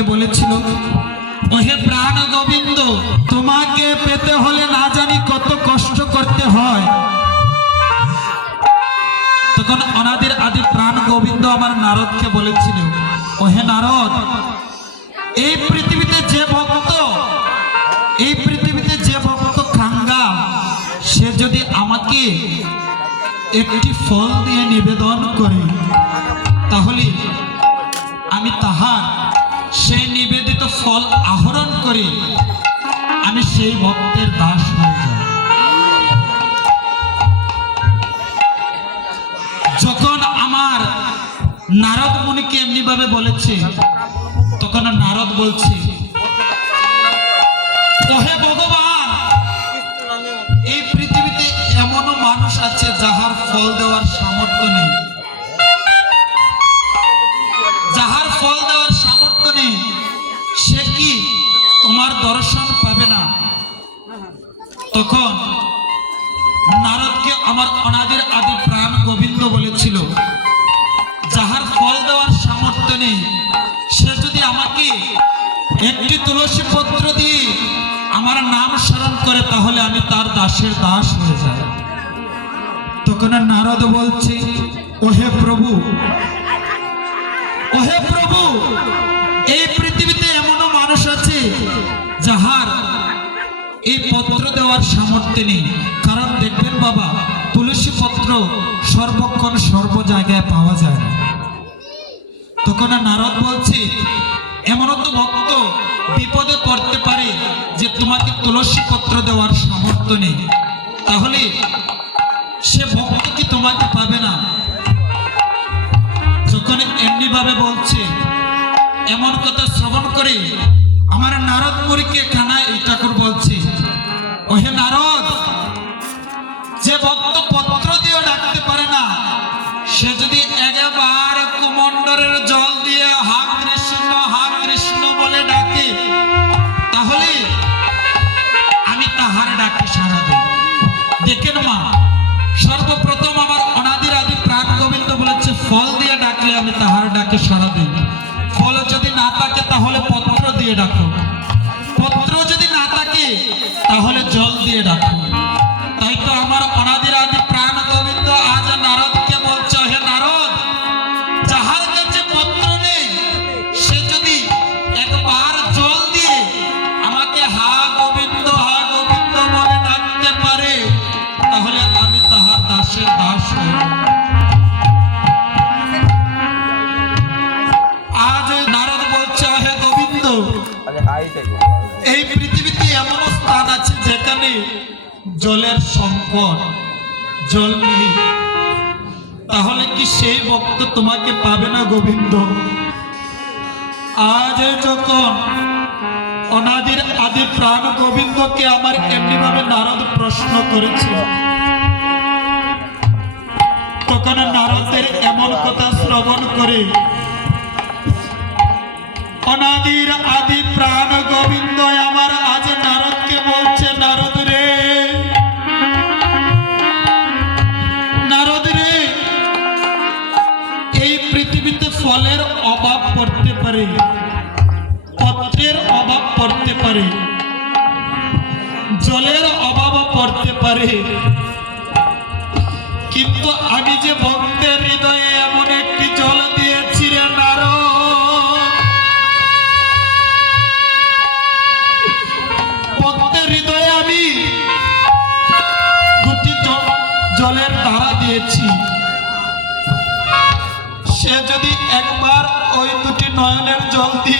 নারদকে বলেছিল, ওহে প্রাণ গোবিন্দ, তোমাকে পেতে হলে না জানি কত কষ্ট করতে হয়। তখন অনাদির আদি প্রাণ গোবিন্দ আমার নারদকে বলেছিল, ওহে নারদ, এই পৃথিবীতে যে ভক্ত, এই পৃথিবীতে যে ভক্ত খাঙ্গা, সে যদি আমাকে একটি ফল দিয়ে নিবেদন করে, তাহলে ফল আহরণ করে, আমি সেই ভক্তের দাস হয়ে যাব যখন আমার নারদ মুনিকে এমনি ভাবে বলেছে, তখন নারদ বলছে ভগবান, এই পৃথিবীতে এমনও মানুষ আছে যাহার ফল দেওয়ার সামর্থ্য নেই। দর্শন পাবে না। তখন নারদকে আমার অনাদির আদি প্রাণ গোবিন্দ বলেছিল, যাহার ফল দেওয়ার সামর্থ্য নেই, সে যদি আমাকে একটি তুলসী পত্র দিয়ে আমার নাম স্মরণ করে, তাহলে আমি তার দাসের দাস হয়ে যাই। তখন নারদ বলছে, ওহে প্রভু ওহে প্রভু, এই পৃথিবীতে এই পত্র দেওয়ার সামর্থ্য নেই। কারণ দেখবেন বাবা, তুলসী পত্র সর্বক্ষণ সর্ব জায়গায় পাওয়া যায় তখন নারদ বলছে, এমনও তো ভক্ত বিপদে পড়তে পারে যে তোমাকে তুলসী পত্র দেওয়ার সামর্থ্য নেই। তাহলে সে ভক্ত কি তোমাকে পাবে না? যখন এমনি ভাবে বলছে, এমন কথা শ্রবণ করে আমার নারদ মুড়িকে কানা এই ঠাকুর বলছে, ওহে নারদ, যে ভক্ত পত্র দিয়েও ডাকতে পারে না, সে যদি একবার কুমণ্ডরের জল দিয়ে হা কৃষ্ণ হা কৃষ্ণ বলে ডাকে, তাহলে আমি তাহার ডাকে সারা দিই দেখেন মা, সর্বপ্রথম আমার অনাদির আদি প্রাণ গোবিন্দ বলেছে, ফল দিয়ে ডাকলে আমি তাহার ডাকে সারা দিই ফল যদি না থাকে, তাহলে দিয়ে ডাকো। পত্র যদি না থাকে তাহলে জল দিয়ে ডাকো। জলের সংকট, জল নেই। তাহলে কি সেই ভক্ত তোমাকে পাবে না গোবিন্দ? আজ যখন অনাদির আদি প্রাণ গোবিন্দকে আমার এমনি ভাবে নারদ প্রশ্ন করেছে তখন নারদের এমন কথা শ্রবণ করে, অনাদির আদি প্রাণ গোবিন্দ পৃথিবীতে ফলের অভাব পড়তে পারে। পত্রের অভাব পড়তে পারে। জলের অভাব পড়তে পারে। কিন্তু আমি যে ভক্তের হৃদয়ে এমন একটি জল দিয়েছি রে নারদ। ভক্তের হৃদয়ে আমি দুটি জলের ধারা দিয়েছি। সে যদি একবার ওই দুটি নয়নের জল দিয়ে